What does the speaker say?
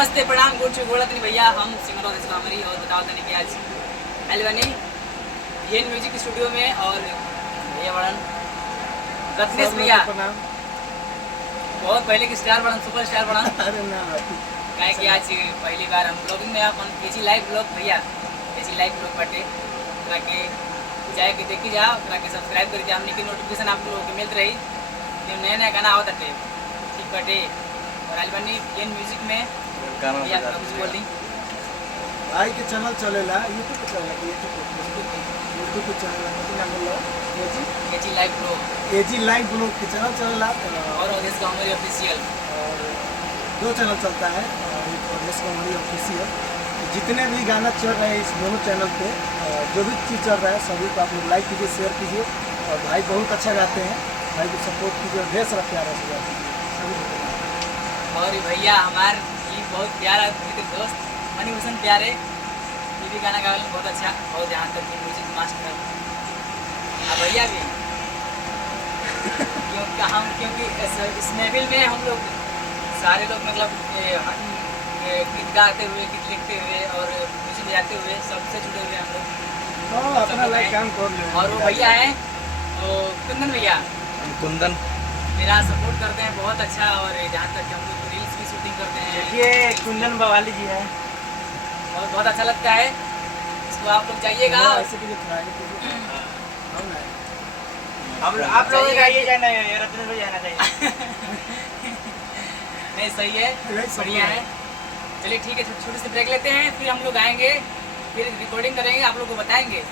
नमस्ते प्रणाम गुड गोड़तनी भैया हम सिंगर और हमारी और बताओ तनी कि आज आइल बनी ये म्यूजिक स्टूडियो में और भैया बड़न रत्नेश भैया बहुत पहले की स्टार बड़न सुपर स्टार बड़न अरे ना काहे कि आज पहली बार हम ब्लॉगिंग में अपन केजी लाइव ब्लॉग भैया केजी लाइव ब्लॉग बाटे ओकरा के जाए के देखी जाओ ओकरा के सब्सक्राइब कर दिया हमने की नोटिफिकेशन आप लोगों के मिलत रही जो नया नया गाना आवत बाटे ठीक बाटे और आइल बनी ये म्यूजिक में गाना भैया कुछ बोल दी भाई के चैनल चलेला यूट्यूब पे चलेला यूट्यूब पे चलेला मतलब नाम लो KG live blog AG live blog के चैनल चलेला और ऑडियंस का हमारी ऑफिशियल और दो चैनल चलता है एक ऑडियंस का हमारी ऑफिशियल जितने भी गाना चल रहे हैं इस दोनों चैनल पे जो भी चीज़ चल रहा है सभी को आप लोग लाइक कीजिए शेयर कीजिए और भाई बहुत अच्छा गाते हैं भाई को सपोर्ट कीजिए ढेर सारा प्यार है और भैया हमारे ये बहुत प्यारा मित्र दोस्त मनी हुसैन प्यारे ये भी गाना गाने में बहुत अच्छा और जहाँ तक कि म्यूजिक मास्टर अब भैया भी क्योंकि इस महफिल में हम लोग सारे लोग मतलब गीत गाते हुए गीत लिखते हुए और म्यूजिक बजाते हुए सबसे जुड़े हुए हम लोग अपना लाइक काम कर ले और वो भैया हैं तो कुंदन भैया कुंदन मेरा सपोर्ट करते हैं बहुत अच्छा और जहाँ तक कि हम लोग रील्स भी शूटिंग करते हैं देखिए कुंदन बवाली जी है और बहुत अच्छा लगता है इसको आप लोग जाइएगा ऐसे भी हम आप लोग का ये जाना है रत्न को जाना चाहिए नहीं सही है बढ़िया है चलिए ठीक है छोटे से ब्रेक लेते हैं फिर हम लोग आएंगे फिर रिकॉर्डिंग करेंगे आप लोग को बताएंगे